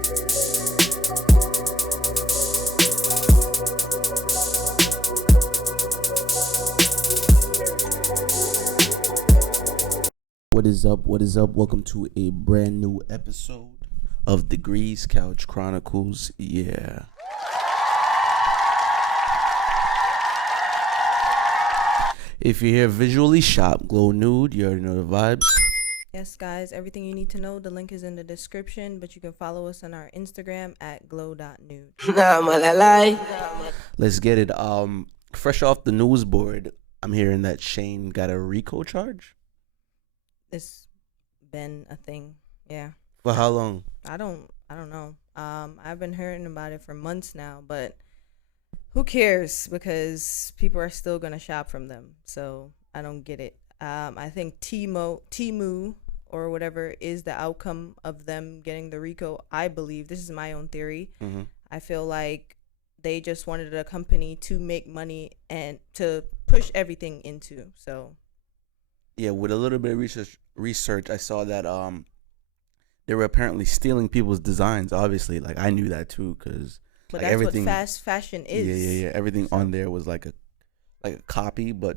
What is up? What is up? Welcome to a brand new episode of Degrees Couch Chronicles. Yeah. If you're here visually, shop Glow Nude. You already know the vibes. Yes, guys, everything you need to know. The link is in the description, but you can follow us on our Instagram at glow.nude. Let's get it. Fresh off the news board, I'm hearing that Shein got a Rico charge. It's been a thing, yeah. For how long? I don't know. I've been hearing about it for months now, but who cares? Because people are still gonna shop from them, so I don't get it. I think Temu or whatever is the outcome of them getting the Rico. I believe, this is my own theory. Mm-hmm. I feel like they just wanted a company to make money and to push everything into. So yeah, with a little bit of research, I saw that they were apparently stealing people's designs. Obviously, like I knew that too, because but like that's everything, what fast fashion is. Yeah. Everything on there was like a copy, but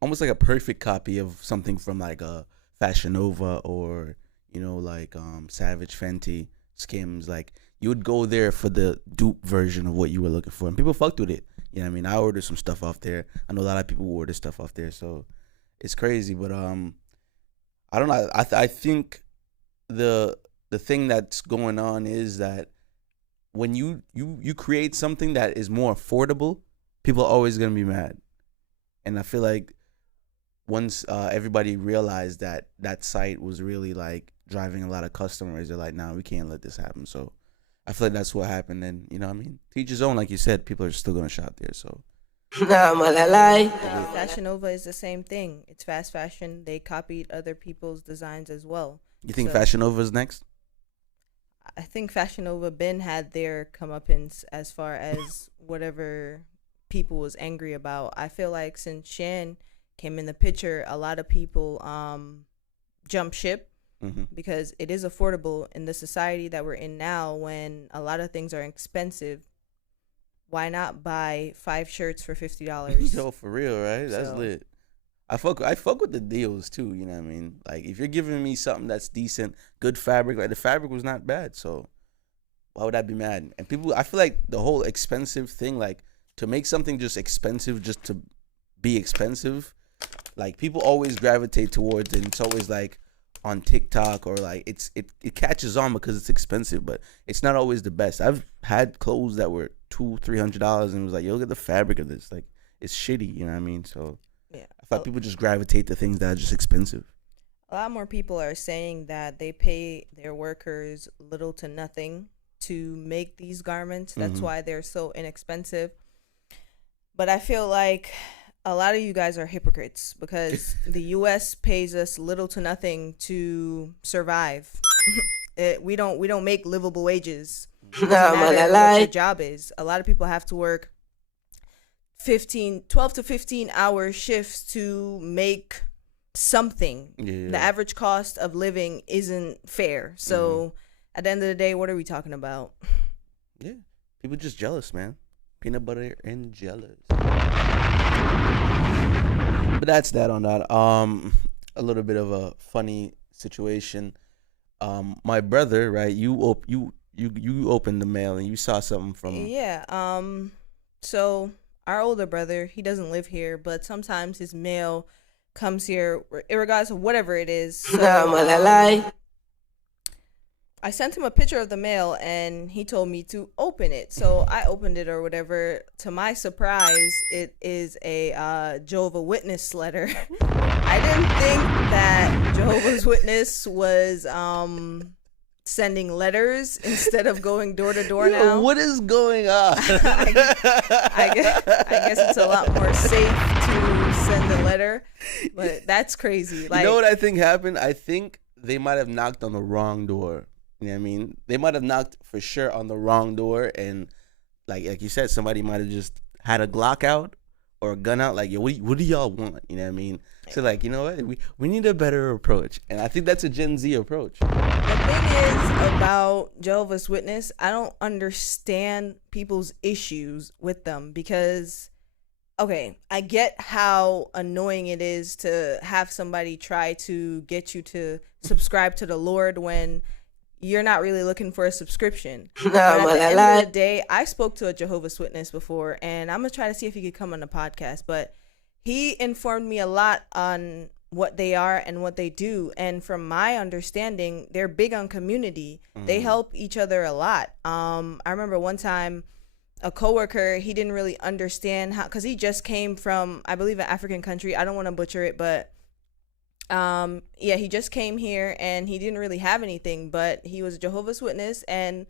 almost like a perfect copy of something from like a Fashion Nova or like Savage Fenty, Skims. Like you would go there for the dupe version of what you were looking for, and people fucked with it. You know what I mean? I ordered some stuff off there. I know a lot of people order stuff off there, so it's crazy. But I don't know. I think the thing that's going on is that when you create something that is more affordable, people are always gonna be mad. And I feel like once everybody realized that site was really like driving a lot of customers, they're like, nah, we can't let this happen. So I feel like that's what happened. And you know what I mean? To each his own, like you said, people are still gonna shop there. So Fashion Nova is the same thing. It's fast fashion. They copied other people's designs as well. You think Fashion Nova is next? I think Fashion Nova had their comeuppance as far as whatever people was angry about. I feel like since Shein came in the picture, a lot of people jump ship because it is affordable in the society that we're in now when a lot of things are expensive. Why not buy 5 shirts for $50? Yo, for real, right? That's lit. I fuck with the deals too, you know what I mean? Like if you're giving me something that's decent, good fabric, like the fabric was not bad, so why would I be mad? And people, I feel like the whole expensive thing, like to make something just expensive just to be expensive, like people always gravitate towards it. And it's always like on TikTok or like it catches on because it's expensive, but it's not always the best. I've had clothes that were $200-$300 and it was like, yo, look at the fabric of this, like it's shitty, you know what I mean? So yeah, I thought people just gravitate to things that are just expensive. A lot more people are saying that they pay their workers little to nothing to make these garments. That's why they're so inexpensive. But I feel like a lot of you guys are hypocrites because the U.S. pays us little to nothing to survive. We don't make livable wages. No matter what your job is. A lot of people have to work 12 to 15 hour shifts to make something. Yeah. The average cost of living isn't fair. So at the end of the day, what are we talking about? Yeah, people just jealous, man. Peanut butter and jealous. But that's that on that. A little bit of a funny situation. My brother, right? You opened the mail and you saw something from him. Yeah. So our older brother, he doesn't live here, but sometimes his mail comes here, regardless of whatever it is. So, I sent him a picture of the mail, and he told me to open it. So I opened it or whatever. To my surprise, it is a Jehovah Witness letter. I didn't think that Jehovah's Witness was sending letters instead of going door to door now. What is going on? I guess it's a lot more safe to send a letter, but that's crazy. Like, you know what I think happened? I think they might have knocked on the wrong door. You know what I mean? They might have knocked for sure on the wrong door, and like you said, somebody might have just had a Glock out or a gun out, like, yo, what do y'all want? You know what I mean? So like, you know what, we need a better approach, and I think that's a Gen Z approach. The thing is about Jehovah's Witness, I don't understand people's issues with them because, okay, I get how annoying it is to have somebody try to get you to subscribe to the Lord when you're not really looking for a subscription. But at the end of the day, I spoke to a Jehovah's Witness before, and I'm gonna try to see if he could come on the podcast, but he informed me a lot on what they are and what they do. And from my understanding, they're big on community. They help each other a lot. I remember one time a coworker, he didn't really understand how, because he just came from, I believe, an African country. I don't want to butcher it, but yeah, he just came here and he didn't really have anything, but he was a Jehovah's Witness, and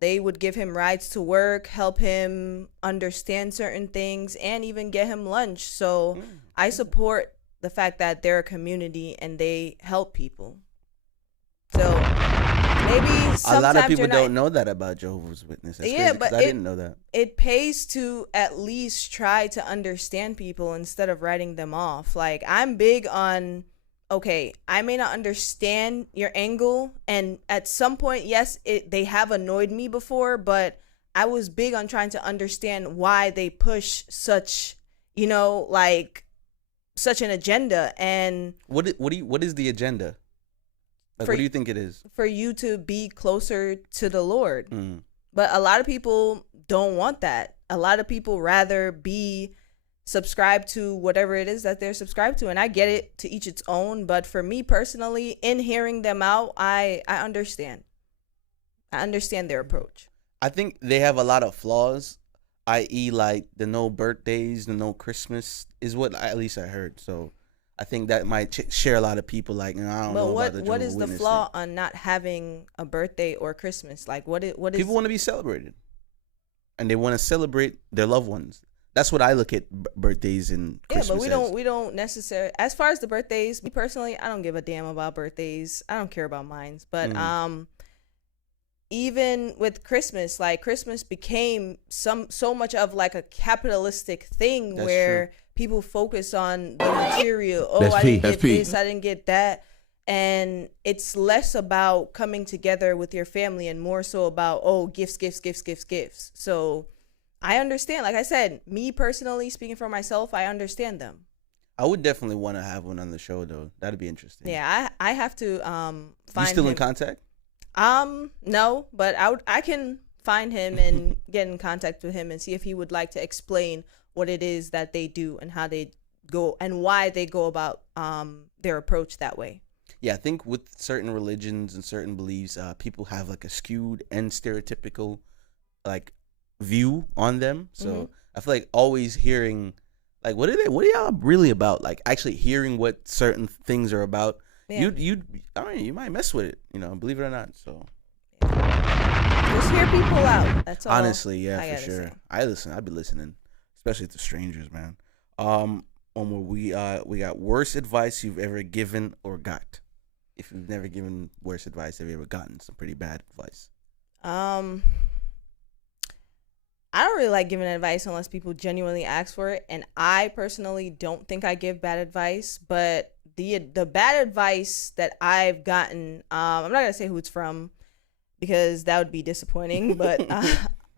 they would give him rides to work, help him understand certain things, and even get him lunch. So I support the fact that they're a community and they help people. So maybe sometimes a lot of people don't know that about Jehovah's Witnesses. That's crazy, but I didn't know that. It pays to at least try to understand people instead of writing them off. Like, I'm big on, okay, I may not understand your angle, and at some point, yes, they have annoyed me before, but I was big on trying to understand why they push such, like, such an agenda. And what is the agenda? Like, what do you think it is? For you to be closer to the Lord. But a lot of people don't want that. A lot of people rather be subscribe to whatever it is that they're subscribed to, and I get it, to each its own. But for me personally, in hearing them out, I understand their approach. I think they have a lot of flaws, i.e. like the no birthdays, the no Christmas is what at least I heard. So I think that might share a lot of people, like, I don't know about the Jehovah's what is the Witness flaw thing. on not having a birthday or Christmas? Like, what is people want to be celebrated, and they want to celebrate their loved ones. That's what I look at birthdays and Christmas. Yeah, but we don't necessarily, as far as the birthdays, me personally, I don't give a damn about birthdays. I don't care about mine. But even with Christmas, like, Christmas became so much of like a capitalistic thing. That's where true. People focus on the material. Oh, I didn't get this, I didn't get that. And it's less about coming together with your family and more so about, oh, gifts. So I understand. Like I said, me personally, speaking for myself, I understand them. I would definitely want to have one on the show, though. That'd be interesting. Yeah, I have to find You still him. In contact? No, but I can find him and get in contact with him and see if he would like to explain what it is that they do and how they go and why they go about their approach that way. Yeah, I think with certain religions and certain beliefs, people have like a skewed and stereotypical like view on them. So I feel like always hearing like what are y'all really about? Like actually hearing what certain things are about. Yeah. You might mess with it, believe it or not. So just hear people out. That's all. Honestly, yeah, for sure. I'd be listening, especially to strangers, man. One more. We got worst advice you've ever given or got. If you've never given worst advice, have you ever gotten some pretty bad advice? I don't really like giving advice unless people genuinely ask for it, and I personally don't think I give bad advice. But the bad advice that I've gotten, I'm not gonna say who it's from because that would be disappointing. But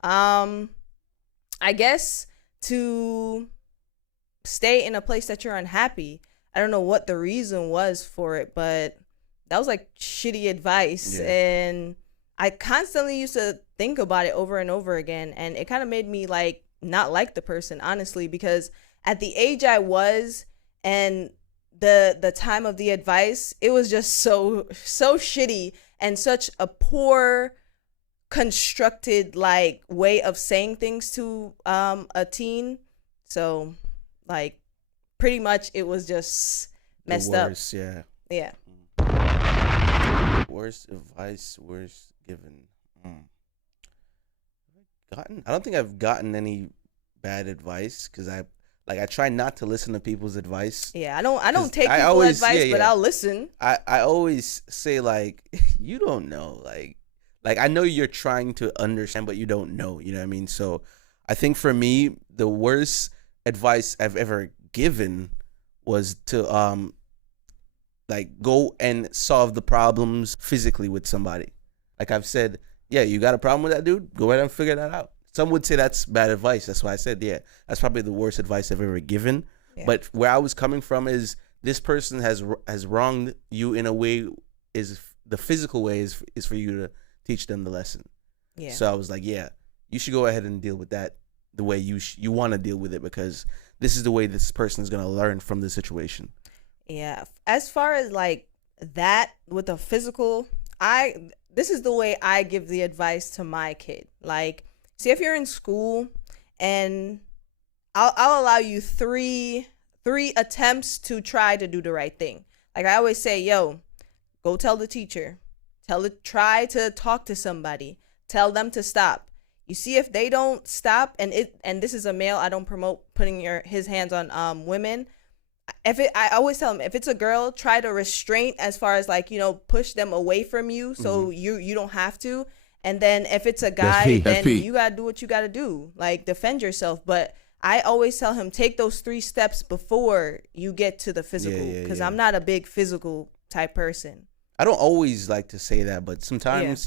I guess to stay in a place that you're unhappy. I don't know what the reason was for it, but that was like shitty advice. Yeah. And I constantly used to think about it over and over again, and it kind of made me like not like the person, honestly, because at the age I was and the time of the advice, it was just so shitty and such a poor constructed like way of saying things to a teen. So like pretty much it was just messed worst, up. Yeah. Worst advice, worst given. I don't think I've gotten any bad advice because I try not to listen to people's advice. Yeah, I don't take people's advice, but I'll listen. I always say like, you don't know, like I know you're trying to understand, but you don't know. You know what I mean? So I think for me, the worst advice I've ever given was to like go and solve the problems physically with somebody. Like I've said, yeah, you got a problem with that dude? Go ahead and figure that out. Some would say that's bad advice. That's why I said, yeah, that's probably the worst advice I've ever given. Yeah. But where I was coming from is this person has wronged you in a way. Is the physical way is for you to teach them the lesson. Yeah. So I was like, yeah, you should go ahead and deal with that the way you want to deal with it, because this is the way this person is going to learn from the situation. Yeah. As far as like that with the physical, this is the way I give the advice to my kid. Like, see, if you're in school and I'll allow you three attempts to try to do the right thing. Like I always say, yo, go tell the teacher, try to talk to somebody, tell them to stop. You see, if they don't stop, and this is a male, I don't promote putting his hands on women. I always tell him, if it's a girl, try to restrain as far as like, push them away from you so you don't have to. And then if it's a guy, then you gotta do what you gotta do, like defend yourself. But I always tell him, take those 3 steps before you get to the physical, because I'm not a big physical type person. I don't always like to say that, but sometimes,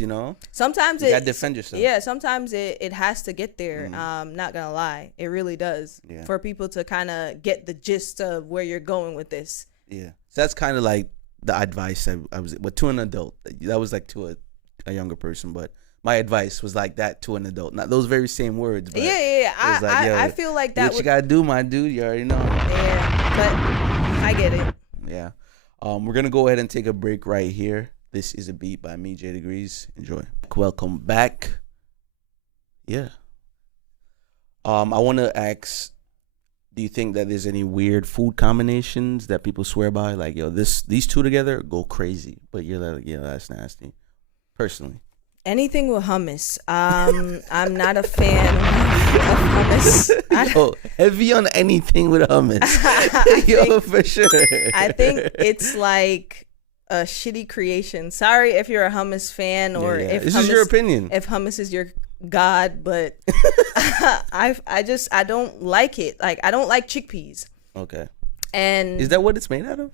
sometimes you gotta defend yourself. Yeah, sometimes it has to get there. Not gonna lie, it really does. For people to kind of get the gist of where you're going with this. Yeah, so that's kind of like the advice I was, but to an adult. That was like to a younger person, but my advice was like that to an adult. Not those very same words. But I feel like that. What you gotta do, my dude? You already know. Yeah, but I get it. Yeah. We're gonna go ahead and take a break right here. This is a beat by me, J Degrees. Enjoy. Welcome back. Yeah. I want to ask, do you think that there's any weird food combinations that people swear by? Like, yo, these two together go crazy, but you're like, yeah, that's nasty. Personally. Anything with hummus. I'm not a fan of hummus. Yo, heavy on anything with hummus. For sure. I think it's like a shitty creation. Sorry if you're a hummus fan or if this hummus, is your opinion. If hummus is your god, but I don't like it. Like, I don't like chickpeas. Okay. And is that what it's made out of?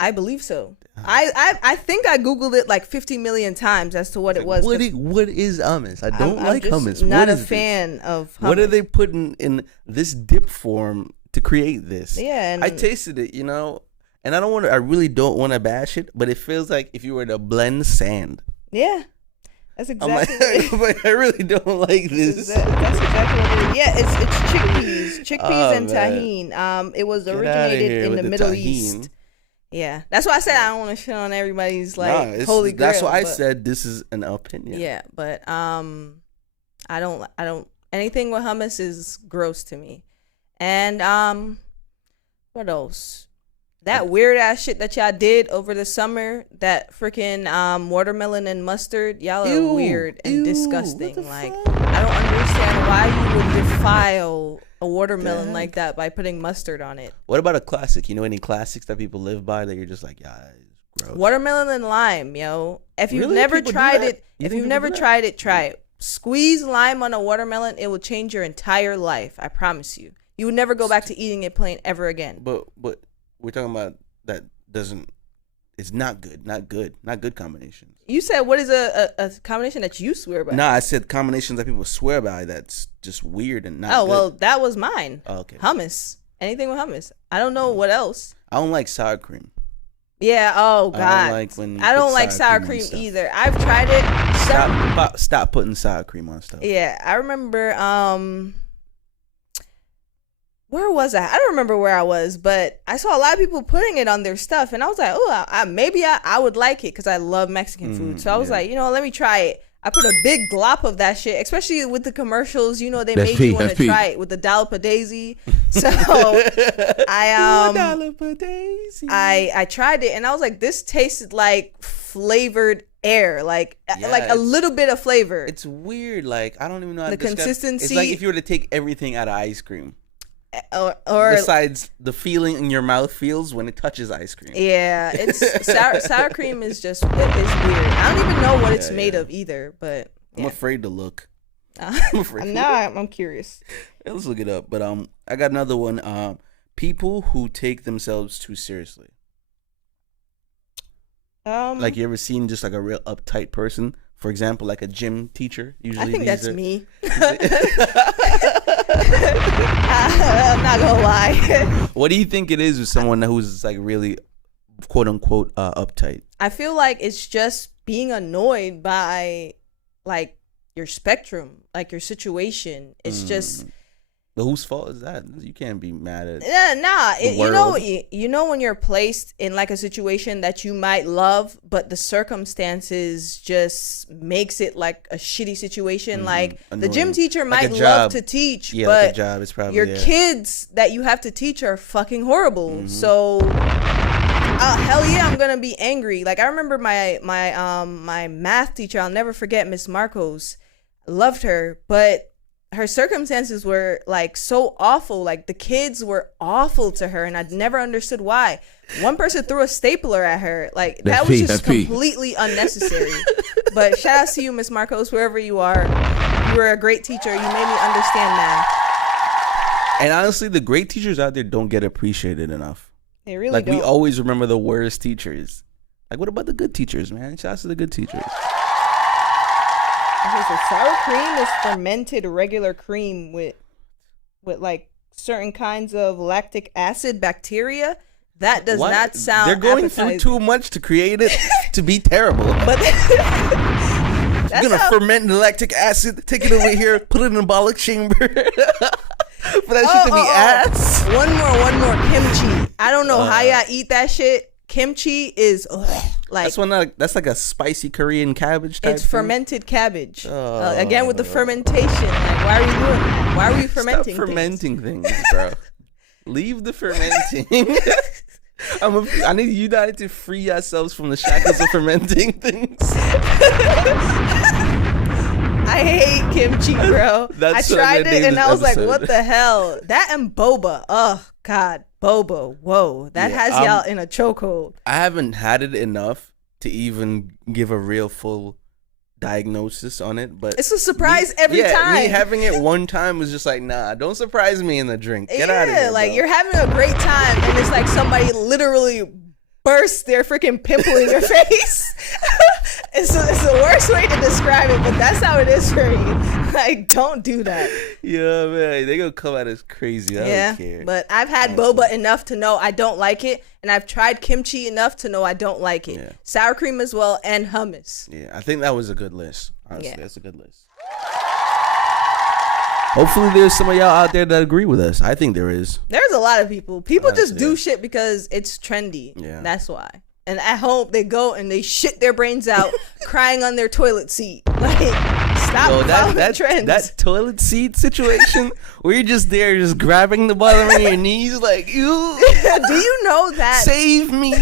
I believe so. I think I Googled it like 50 million times as to what it was. What is hummus? I don't like hummus. I'm not a fan of hummus. What are they putting in this dip form to create this? Yeah. And I tasted it, and I really don't want to bash it, but it feels like if you were to blend sand. Yeah. That's exactly but I really don't like this. That's exactly what it is. Yeah, it's chickpeas and tahine. It was originated in the Middle East. Yeah, that's why I said I don't want to shit on everybody's holy grail. That's why I said this is an opinion. Yeah, but I don't. Anything with hummus is gross to me. And what else? That weird ass shit that y'all did over the summer, that freaking watermelon and mustard, y'all are weird and disgusting. Like, I don't understand why you would defile a watermelon like that by putting mustard on it. What about a classic? Any classics that people live by that you're just like, yeah, it's gross? Watermelon and lime, yo. If you've never tried it, try it. Squeeze lime on a watermelon, it will change your entire life. I promise you. You would never go back to eating it plain ever again. But we're talking about that doesn't. It's not good. Not good combinations. You said what is a combination that you swear by? Nah, I said combinations that people swear by that's just weird and not good. Well, that was mine. Oh, okay. Hummus. Anything with hummus. I don't know what else. I don't like sour cream. Yeah, oh God. I don't like sour cream either. I've tried it. Stop putting sour cream on stuff. Yeah, I remember where was I? I don't remember where I was, but I saw a lot of people putting it on their stuff, and I was like, oh, maybe I would like it because I love Mexican food. So I was like, let me try it. I put a big glop of that shit, especially with the commercials. They made you want to try it with the $1 daisy. So I tried it, and I was like, this tasted like flavored air, like a little bit of flavor. It's weird. Like, I don't even know how the to describe. consistency. It's like if you were to take everything out of ice cream. Or besides the feeling in your mouth feels when it touches ice cream. Yeah, it's sour cream is just, it's weird. I don't even know what it's made of either, but I'm afraid to look. Now I'm curious. Let's look it up. But I got another one. People who take themselves too seriously. Like, you ever seen just like a real uptight person? For example, like a gym teacher. Usually, I think that's me. I'm not gonna lie. What do you think it is with someone who's like really, quote unquote, uptight? I feel like it's just being annoyed by like your spectrum, like your situation. It's just. But whose fault is that? You can't be mad at. You know when you're placed in like a situation that you might love, but the circumstances just makes it like a shitty situation. Like annoying. The gym teacher might love to teach, but like a job is probably, your kids that you have to teach are fucking horrible. So hell yeah, I'm gonna be angry. Like I remember my math teacher. I'll never forget, Miss Marcos. Loved her, but her circumstances were like so awful. Like the kids were awful to her, and I'd never understood why. One person threw a stapler at her. Like that was just completely unnecessary. But shout out to you, Miss Marcos, wherever you are. You were a great teacher. You made me understand math. And honestly, the great teachers out there don't get appreciated enough. They really don't. We always remember the worst teachers. Like, what about the good teachers, man? Shout out to the good teachers. Okay, so sour cream is fermented regular cream with like certain kinds of lactic acid bacteria. That does not sound. They're going appetizing. through too much to create it to be terrible. But you're gonna ferment the lactic acid, take it over here, put it in a embolic chamber for that shit to be ass. One more kimchi. I don't know how y'all eat that shit. Kimchi is like that's like a spicy Korean cabbage type. It's fermented cabbage. Again with the fermentation. Like, why are you doing that? Why are we fermenting? Stop fermenting things, bro. Leave the fermenting. I need you guys to free yourselves from the shackles of fermenting things. I hate kimchi, bro. I tried it and I was like, what the hell? That and boba. Oh, God. Boba. Whoa. That has y'all in a chokehold. I haven't had it enough to even give a real full diagnosis on it, but it's a surprise every time. Me having it one time was just like, nah, don't surprise me in the drink. Get out of here. Like, bro. You're having a great time and it's like somebody literally burst their freaking pimple in your face. It's the worst way to describe it, but that's how it is for me. Like, don't do that. Yeah, man, they gonna come at us crazy. I don't care. But I've had boba enough to know I don't like it, and I've tried kimchi enough to know I don't like it. Yeah. Sour cream as well, and hummus. Yeah, I think that was a good list. Honestly, that's a good list. Hopefully there's some of y'all out there that agree with us. I think there is. There's a lot of people. People just do shit because it's trendy. Yeah. That's why. And at home, they go and they shit their brains out crying on their toilet seat. Like, stop following trends. That toilet seat situation where you're just there, just grabbing the bottom of your knees like, you. Do you know that? Save me.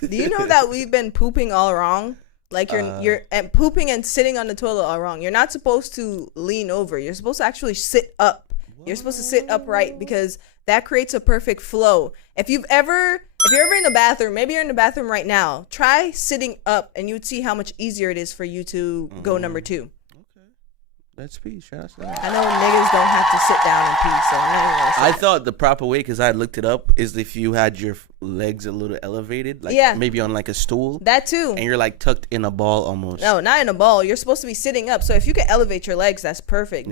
Do you know that we've been pooping all wrong? Like you're pooping and sitting on the toilet all wrong. You're not supposed to lean over. You're supposed to actually sit up. What? You're supposed to sit upright because that creates a perfect flow. If you're ever in the bathroom, maybe you're in the bathroom right now, try sitting up and you would see how much easier it is for you to go number 2. Let's pee. I know niggas don't have to sit down and pee, so I'm not even gonna say I thought the proper way, because I looked it up, is if you had your legs a little elevated, like maybe on like a stool. That too. And you're like tucked in a ball almost. No, not in a ball. You're supposed to be sitting up. So if you can elevate your legs, that's perfect.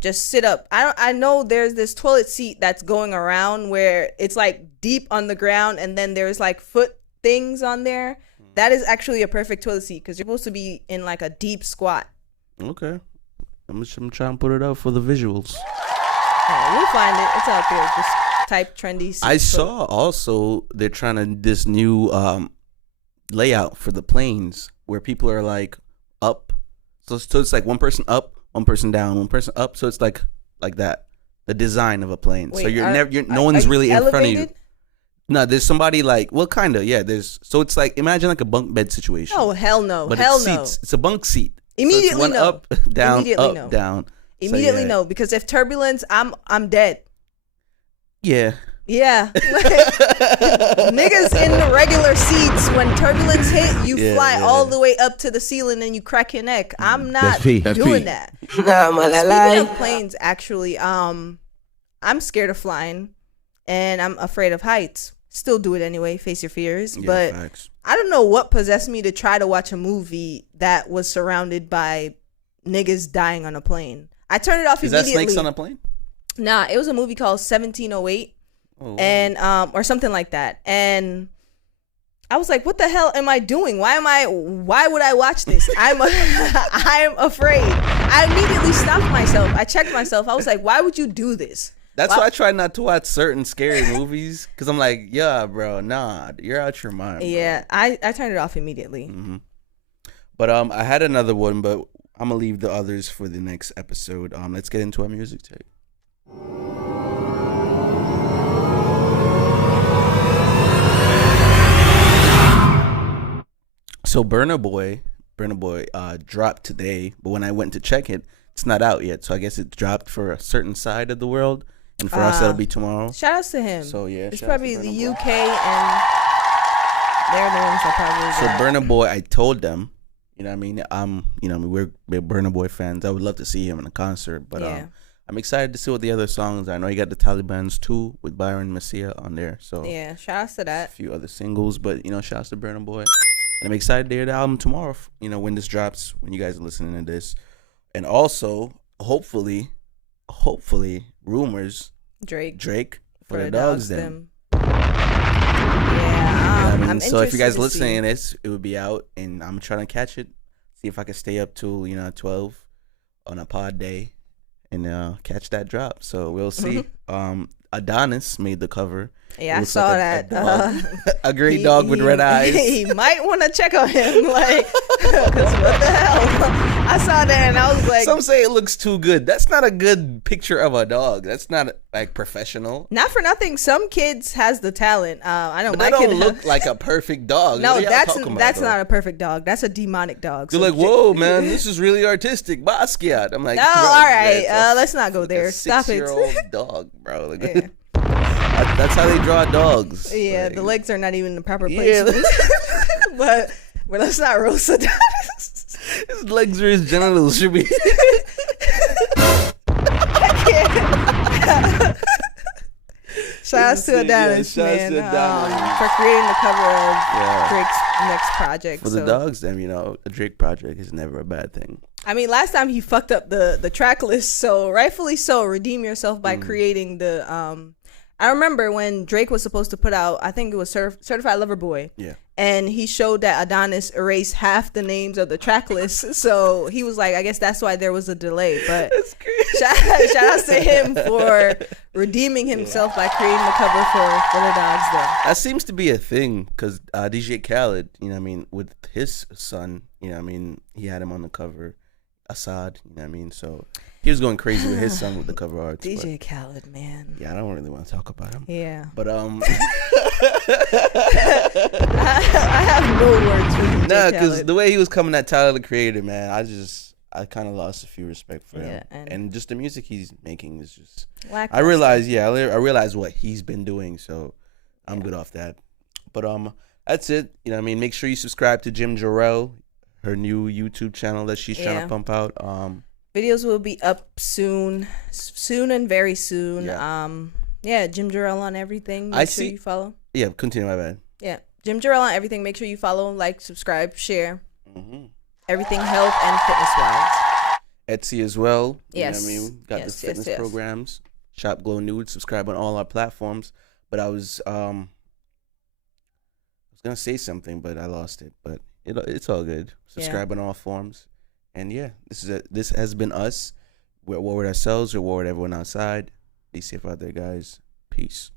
Just sit up. I know there's this toilet seat that's going around where it's like deep on the ground and then there's like foot things on there. That is actually a perfect toilet seat because you're supposed to be in like a deep squat. Okay. I'm trying to put it up for the visuals. Yeah, you'll find it. It's out there. Just type trendy. I saw also they're trying to this new layout for the planes where people are like up. So it's like one person up, one person down, one person up. So it's like that. The design of a plane. Wait, so no one's really in front of you. No, there's somebody like, well, kind of, yeah. So it's like, imagine like a bunk bed situation. Oh, hell no. But it's a bunk seat. Immediately so no. Up, down, Immediately up, down. Immediately no, because if turbulence, I'm dead. Yeah, Yeah. Niggas in the regular seats, when turbulence hit, you fly all the way up to the ceiling and you crack your neck. I'm not doing that. Speaking of planes, actually, I'm scared of flying and I'm afraid of heights. Still do it anyway, face your fears. But facts. I don't know what possessed me to try to watch a movie that was surrounded by niggas dying on a plane. I turned it off immediately. Is that Snakes on a Plane? Nah, it was a movie called 1708. And or something like that. And I was like, what the hell am I doing? Why would I watch this? I'm afraid. I immediately stopped myself. I checked myself. I was like, why would you do this? That's why I try not to watch certain scary movies, because I'm like, yeah, bro, nah, you're out your mind, bro. Yeah, I turned it off immediately. Mm-hmm. But I had another one, but I'm gonna leave the others for the next episode. Let's get into our music tape. So Burna Boy dropped today, but when I went to check it, it's not out yet. So I guess it dropped for a certain side of the world, and for us, that'll be tomorrow. Shout outs to him. So yeah, it's probably the UK, and they're the ones that probably. So Burna Boy, I told them, you know what I mean? We're Burna Boy fans. I would love to see him in a concert, but I'm excited to see what the other songs are. I know you got the Taliban's 2 with Byron Messiah on there. So yeah, shout outs to that. A few other singles, but shout outs to Burna Boy. And I'm excited to hear the album tomorrow, when this drops, when you guys are listening to this. And also, hopefully, rumors, Drake for the dogs them. Yeah, I'm so if you guys are listening to this, it would be out, and I'm trying to catch it, see if I can stay up till 12 on a pod day, and catch that drop. So we'll see. Adonis made the cover. Yeah, I saw that. A great dog with red eyes. He might want to check on him. Like, what the hell? I saw that and I was like. Some say it looks too good. That's not a good picture of a dog. That's not like professional. Not for nothing. Some kids has the talent. I know but my they kid don't look like a perfect dog. No, that's not a perfect dog. That's a demonic dog. They're like, whoa, man, this is really artistic. Basquiat. I'm like, no, all right. Let's not go there. Stop it. 6-year-old dog, bro. Like, yeah. That's how they draw dogs. Yeah, like, the legs are not even in the proper place. Yeah. but let's not roast it. His legs or his genitals should be. I can't. Shout out to Adonis, man, for creating the cover of Drake's next project. For the dogs, then, a Drake project is never a bad thing. I mean, last time he fucked up the track list, so rightfully so. Redeem yourself by creating the. I remember when Drake was supposed to put out, I think it was Certified Lover Boy. Yeah. And he showed that Adonis erased half the names of the track list. So he was like, I guess that's why there was a delay. But shout out to him for redeeming himself by creating the cover for the dogs there. That seems to be a thing because DJ Khaled, with his son, he had him on the cover. Assad, so he was going crazy with his son with the cover art. DJ Khaled, man. Yeah, I don't really want to talk about him. Yeah. But I have no words for DJ Khaled. Because the way he was coming at Tyler the Creator, man, I kind of lost a few respect for him. And just the music he's making is just I realize what he's been doing, so I'm good off that. But that's it. Make sure you subscribe to Jim Jarrell, her new YouTube channel that she's trying to pump out. Videos will be up soon and very soon. Jim Jarrell on everything. Make sure you follow. Yeah, continue, my bad. Yeah, Jim Jarrell on everything. Make sure you follow, like, subscribe, share. Everything health and fitness wise. Etsy as well. Yes. Got the fitness programs. Shop Glow Nude. Subscribe on all our platforms. But I was gonna say something, but I lost it. But it's all good. Subscribe on all forms. And this has been us. We're at war with ourselves. We're at war with everyone outside. Be safe out there, guys. Peace.